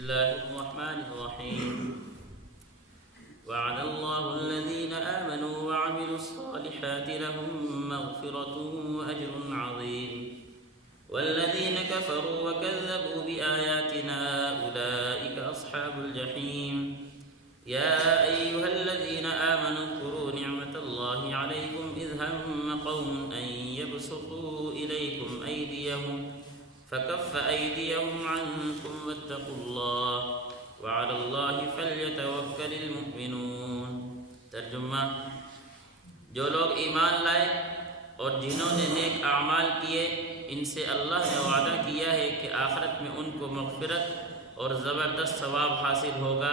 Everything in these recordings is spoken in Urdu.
الله الرحمن الرحيم وعد الله الذين آمنوا وعملوا الصالحات لهم مغفرة وأجر عظيم والذين كفروا وكذبوا بآياتنا أولئك أصحاب الجحيم يا أيها الذين آمنوا اذكروا نعمة الله عليكم إذ هم قوم أن يبسطوا إليكم أيديهم فكف أيديهم عنكم واتقوا الله وعلى الله فليتوكل المؤمنون۔ ترجمہ: جو لوگ ایمان لائے اور جنہوں نے نیک اعمال کیے ان سے اللہ نے وعدہ کیا ہے کہ آخرت میں ان کو مغفرت اور زبردست ثواب حاصل ہوگا،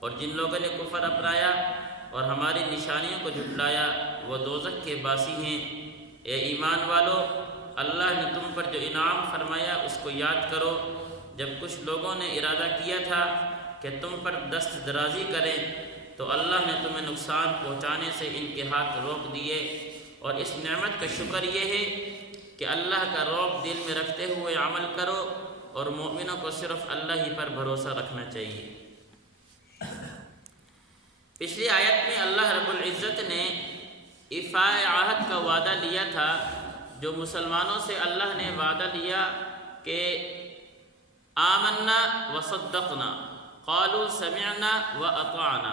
اور جن لوگوں نے کفر اپنایا اور ہماری نشانیوں کو جھٹلایا وہ دوزخ کے باسی ہیں۔ اے ایمان والو، اللہ نے تم پر جو انعام فرمایا اس کو یاد کرو، جب کچھ لوگوں نے ارادہ کیا تھا کہ تم پر دست درازی کریں تو اللہ نے تمہیں نقصان پہنچانے سے ان کے ہاتھ روک دیے، اور اس نعمت کا شکر یہ ہے کہ اللہ کا رعب دل میں رکھتے ہوئے عمل کرو، اور مومنوں کو صرف اللہ ہی پر بھروسہ رکھنا چاہیے۔ پچھلی آیت میں اللہ رب العزت نے ایفاء عہد کا وعدہ لیا تھا، جو مسلمانوں سے اللہ نے وعدہ لیا کہ آمنا وصدقنا قالوا سمعنا واطعنا،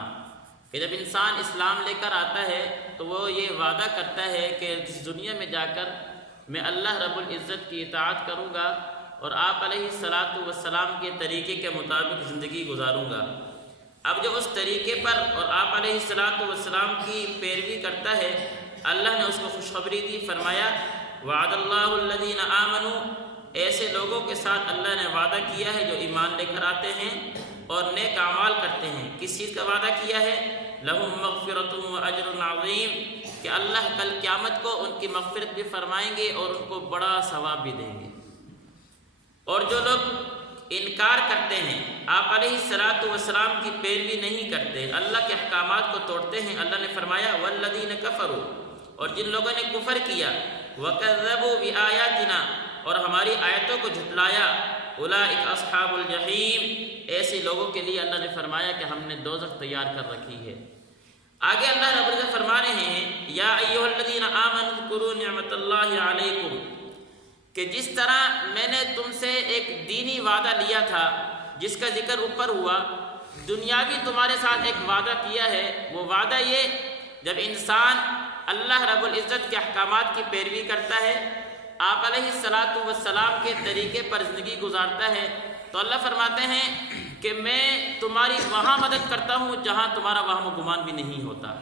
کہ جب انسان اسلام لے کر آتا ہے تو وہ یہ وعدہ کرتا ہے کہ اس دنیا میں جا کر میں اللہ رب العزت کی اطاعت کروں گا اور آپ علیہ الصلاۃ والسلام کے طریقے کے مطابق زندگی گزاروں گا۔ اب جو اس طریقے پر اور آپ علیہ الصلاۃ والسلام کی پیروی کرتا ہے، اللہ نے اس کو خوشخبری دی، فرمایا وعد اللہ الذین آمنوا، ایسے لوگوں کے ساتھ اللہ نے وعدہ کیا ہے جو ایمان لے کر آتے ہیں اور نیک اعمال کرتے ہیں۔ کس چیز کا وعدہ کیا ہے؟ لہم مغفرۃ واجر عظیم، کہ اللہ کل قیامت کو ان کی مغفرت بھی فرمائیں گے اور ان کو بڑا ثواب بھی دیں گے۔ اور جو لوگ انکار کرتے ہیں، آپ علیہ الصلاۃ والسلام کی پیروی نہیں کرتے، اللہ کے احکامات کو توڑتے ہیں، اللہ نے فرمایا والذین کفروا، اور جن لوگوں نے کفر کیا، وکذبوا بآیاتنا، اور ہماری آیتوں کو جھٹلایا، اولئک اصحاب الجحیم، ایسے لوگوں کے لیے اللہ نے فرمایا کہ ہم نے دوزخ تیار کر رکھی ہے۔ آگے اللہ رب العزت فرما رہے ہیں یا ایھا الذین آمنوا اذکروا نعمت اللہ علیکم، کہ جس طرح میں نے تم سے ایک دینی وعدہ لیا تھا جس کا ذکر اوپر ہوا، دنیاوی تمہارے ساتھ ایک وعدہ کیا ہے۔ وہ وعدہ یہ، جب انسان اللہ رب العزت کے احکامات کی پیروی کرتا ہے، آپ علیہ الصلاۃ والسلام کے طریقے پر زندگی گزارتا ہے، تو اللہ فرماتے ہیں کہ میں تمہاری وہاں مدد کرتا ہوں جہاں تمہارا وہم و گمان بھی نہیں ہوتا۔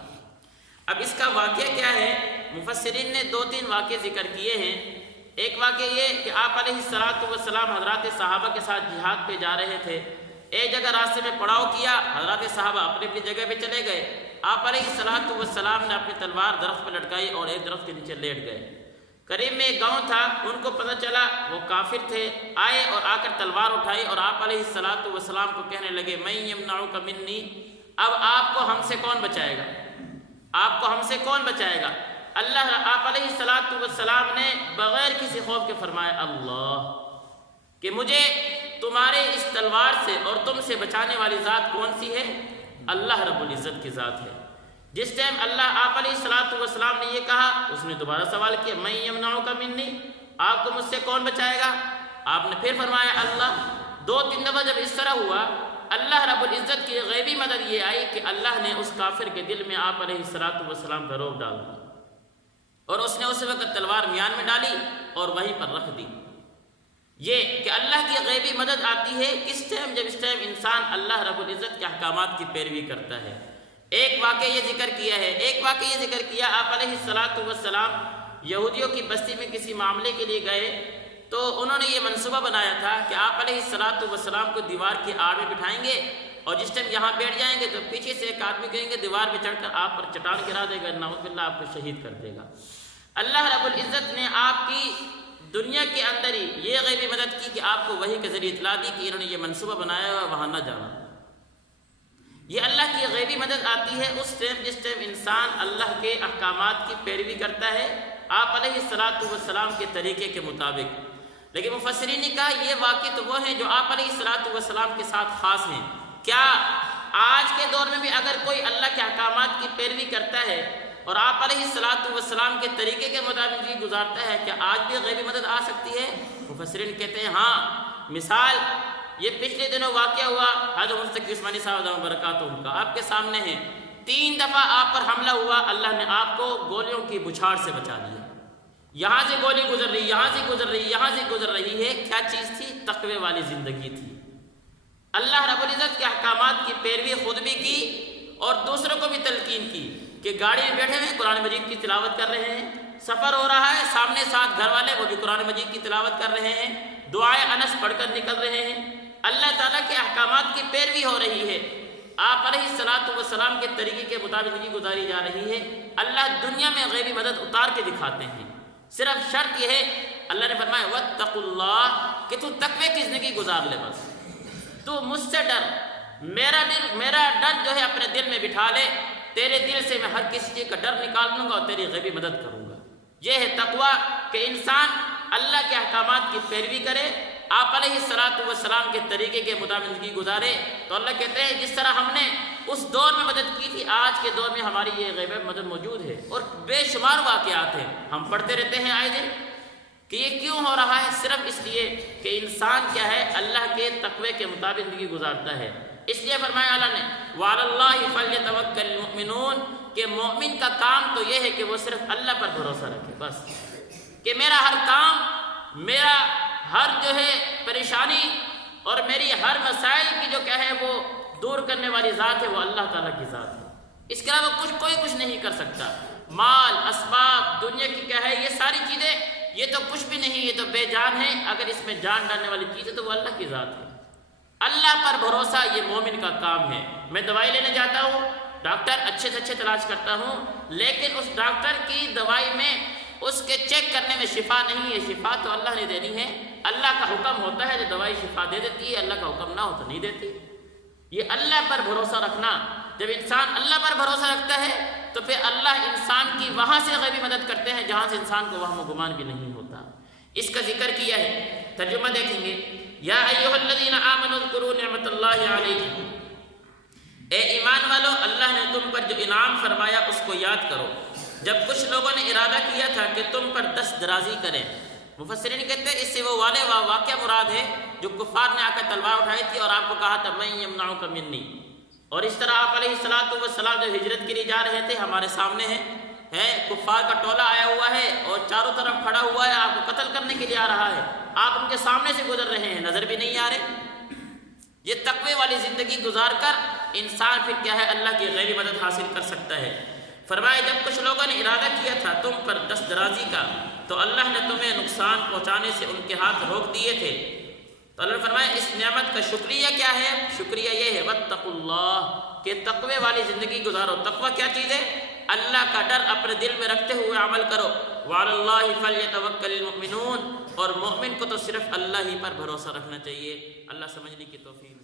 اب اس کا واقعہ کیا ہے؟ مفسرین نے 2-3 واقعے ذکر کیے ہیں۔ ایک واقعہ یہ کہ آپ علیہ الصلاۃ والسلام حضرات صحابہ کے ساتھ جہاد پہ جا رہے تھے، ایک جگہ راستے میں پڑاؤ کیا، حضرات صحابہ اپنی اپنی جگہ پہ چلے گئے، آپ علیہ الصلاۃ والسلام نے اپنی تلوار درخت پہ لٹکائی اور ایک درخت کے نیچے لیٹ گئے۔ قریب میں ایک گاؤں تھا، ان کو پتہ چلا، وہ کافر تھے، آئے اور آ کر تلوار اٹھائی اور آپ علیہ الصلاۃ والسلام کو کہنے لگے من یمنعک منی، اب آپ کو ہم سے کون بچائے گا؟ آپ کو ہم سے کون بچائے گا؟ اللہ آپ علیہ الصلاۃ والسلام نے بغیر کسی خوف کے فرمایا اللہ، کہ مجھے تمہارے اس تلوار سے اور تم سے بچانے والی ذات کون سی ہے؟ اللہ رب العزت کی ذات ہے۔ جس ٹائم اللہ آپ علیہ الصلاۃ والسلام نے یہ کہا، اس نے دوبارہ سوال کیا من یمنعک منی، آپ کو مجھ سے کون بچائے گا؟ آپ نے پھر فرمایا اللہ۔ 2-3 دفعہ جب اس طرح ہوا، اللہ رب العزت کی غیبی مدد یہ آئی کہ اللہ نے اس کافر کے دل میں آپ علیہ الصلاۃ والسلام کا رعب ڈال دیا، اور اس نے اس وقت تلوار میان میں ڈالی اور وہیں پر رکھ دی۔ یہ کہ اللہ کی غیبی مدد آتی ہے کس ٹائم؟ جب اس ٹائم انسان اللہ رب العزت کے احکامات کی پیروی کرتا ہے۔ ایک واقعہ یہ ذکر کیا ہے، ایک واقعہ یہ ذکر کیا، آپ علیہ الصلاۃ والسلام یہودیوں کی بستی میں کسی معاملے کے لیے گئے، تو انہوں نے یہ منصوبہ بنایا تھا کہ آپ علیہ الصلاۃ والسلام کو دیوار کی آڑ میں بٹھائیں گے، اور جس ٹائم یہاں بیٹھ جائیں گے تو پیچھے سے ایک آدمی کہیں گے دیوار پہ چڑھ کر آپ پر چٹان گرا دے گا، نعوذ باللہ آپ کو شہید کر دے گا۔ اللہ رب العزت نے آپ کی دنیا کے اندر ہی یہ غیبی مدد کی کہ آپ کو وحی کے ذریعے اطلاع دی کہ انہوں نے یہ منصوبہ بنایا ہے، وہاں نہ جانا۔ یہ اللہ کی غیبی مدد آتی ہے اس ٹائم جس ٹائم انسان اللہ کے احکامات کی پیروی کرتا ہے، آپ علیہ الصلاۃ والسلام کے طریقے کے مطابق۔ لیکن مفسرین نے کہا یہ واقع تو وہ ہیں جو آپ علیہ الصلوۃ والسلام کے ساتھ خاص ہیں۔ کیا آج کے دور میں بھی اگر کوئی اللہ کے احکامات کی پیروی کرتا ہے اور آپ علیہ الصلوۃ والسلام کے طریقے کے مطابق زندگی گزارتا ہے، کیا آج بھی غیبی مدد آ سکتی ہے؟ مفسرین کہتے ہیں ہاں۔ مثال یہ پچھلے دنوں واقعہ ہوا حضرت مفتی عثمانی صاحب دامت برکاتہم کا، آپ کے سامنے ہے۔ 3 دفعہ آپ پر حملہ ہوا، اللہ نے آپ کو گولیوں کی بچھاڑ سے بچا دیا۔ یہاں سے گولی گزر رہی، یہاں سے گزر رہی، یہاں سے گزر رہی ہے۔ کیا چیز تھی؟ تقوی والی زندگی تھی۔ اللہ رب العزت کے احکامات کی پیروی خود بھی کی اور دوسروں کو بھی تلقین کی کہ گاڑی میں بیٹھے ہوئے قرآن مجید کی تلاوت کر رہے ہیں، سفر ہو رہا ہے، سامنے ساتھ گھر والے وہ بھی قرآن مجید کی تلاوت کر رہے ہیں، دعائے انس پڑھ کر نکل رہے ہیں، اللہ تعالیٰ کے احکامات کی پیروی ہو رہی ہے، آپ علیہ الصلوۃ والسلام کے طریقے کے مطابق زندگی گزاری جا رہی ہے۔ اللہ دنیا میں غیبی مدد اتار کے دکھاتے ہیں، صرف شرط یہ ہے اللہ نے فرمایا واتقوا اللہ کہ تو تقوی کی زندگی گزار لے، بس تو مجھ سے ڈر، میرا ڈر جو ہے اپنے دل میں بٹھا لے، تیرے دل سے میں ہر کسی چیز کا ڈر نکال لوں گا اور تیری غیبی مدد کروں گا۔ یہ ہے تقوی کہ انسان اللہ کے احکامات کی پیروی کرے، آپ علیہ الصلوۃ والسلام کے طریقے کے مطابق زندگی گزارے۔ تو اللہ کہتے ہیں جس طرح ہم نے اس دور میں مدد کی تھی، آج کے دور میں ہماری یہ غیبی مدد موجود ہے، اور بے شمار واقعات ہیں، ہم پڑھتے رہتے ہیں آئے دن کہ یہ کیوں ہو رہا ہے، صرف اس لیے کہ انسان کیا ہے اللہ کے تقوی کے مطابق زندگی گزارتا ہے۔ اس لیے فرمایا اللہ نے وعلی اللہ فلیتوکل المؤمنون کہ مومن کا کام تو یہ ہے کہ وہ صرف اللہ پر بھروسہ رکھے، بس کہ میرا ہر کام، میرا ہر جو ہے پریشانی اور میری ہر مسائل کی جو کیا ہے وہ دور کرنے والی ذات ہے وہ اللہ تعالیٰ کی ذات ہے، اس کے علاوہ کوئی کچھ نہیں کر سکتا۔ مال، اسباب، دنیا کی کیا ہے یہ ساری چیزیں یہ تو کچھ بھی نہیں، یہ تو بے جان ہے، اگر اس میں جان ڈالنے والی چیز ہے تو وہ اللہ کی ذات ہے۔ اللہ پر بھروسہ یہ مومن کا کام ہے۔ میں دوائی لینے جاتا ہوں، ڈاکٹر اچھے سے اچھے تلاش کرتا ہوں، لیکن اس ڈاکٹر کی دوائی میں اس کے چیک کرنے میں شفا نہیں ہے، شفا تو اللہ نے دینی ہے، اللہ کا حکم ہوتا ہے تو دوائی شفا دے دیتی ہے، اللہ کا حکم نہ ہو تو نہیں دیتی۔ یہ اللہ پر بھروسہ رکھنا، جب انسان اللہ پر بھروسہ رکھتا ہے تو پھر اللہ انسان کی وہاں سے غیبی مدد کرتے ہیں جہاں سے انسان کو وہم و گمان بھی نہیں ہوتا۔ اس کا ذکر کیا ہے، ترجمہ دیکھیں گے، یا ایھا الذین آمنوا اذکروا نعمت اللہ علیکم، اے ایمان والو اللہ نے تم پر جو انعام فرمایا اس کو یاد کرو، جب کچھ لوگوں نے ارادہ کیا تھا کہ تم پر دست درازی کریں۔ مفسرین کہتے ہیں اس سے وہ والے واقعہ مراد ہے جو کفار نے آ کر تلوار اٹھائی تھی اور آپ کو کہا تھا من یمنعک منی، اور اس طرح آپ علیہ الصلوۃ والسلام جو ہجرت کے لیے جا رہے تھے ہمارے سامنے ہے کفار کا ٹولہ آیا ہوا ہے اور چاروں طرف کھڑا ہوا ہے، آپ کو قتل کرنے کے لیے آ رہا ہے، آپ ان کے سامنے سے گزر رہے ہیں، نظر بھی نہیں آ رہے۔ یہ تقوی والی زندگی گزار کر انسان پھر کیا ہے اللہ کی غیبی مدد حاصل کر سکتا ہے۔ فرمایا جب کچھ لوگوں نے ارادہ کیا تھا تم پر دست درازی کا تو اللہ نے تمہیں نقصان پہنچانے سے ان کے ہاتھ روک دیے تھے، تو اللہ نے فرمایا اس نعمت کا شکریہ کیا ہے؟ شکریہ یہ ہے واتقوا اللہ کہ تقوی والی زندگی گزارو۔ تقوی کیا چیز ہے؟ اللہ کا ڈر اپنے دل میں رکھتے ہوئے عمل کرو۔ وعلی اللہ فلیتوکل المؤمنون، اور مومن کو تو صرف اللہ ہی پر بھروسہ رکھنا چاہیے۔ اللہ سمجھنے کی توفیق